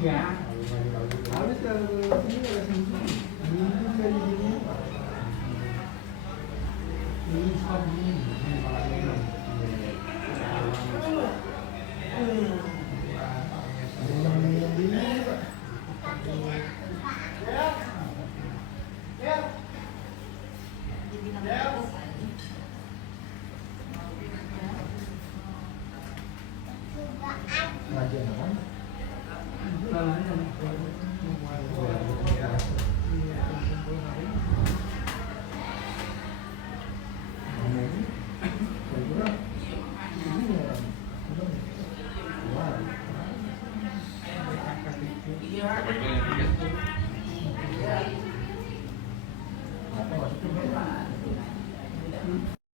Ya, habis kalau sini ada sini. Ini dari sini apa? Ini stop ini. Capek banget ya.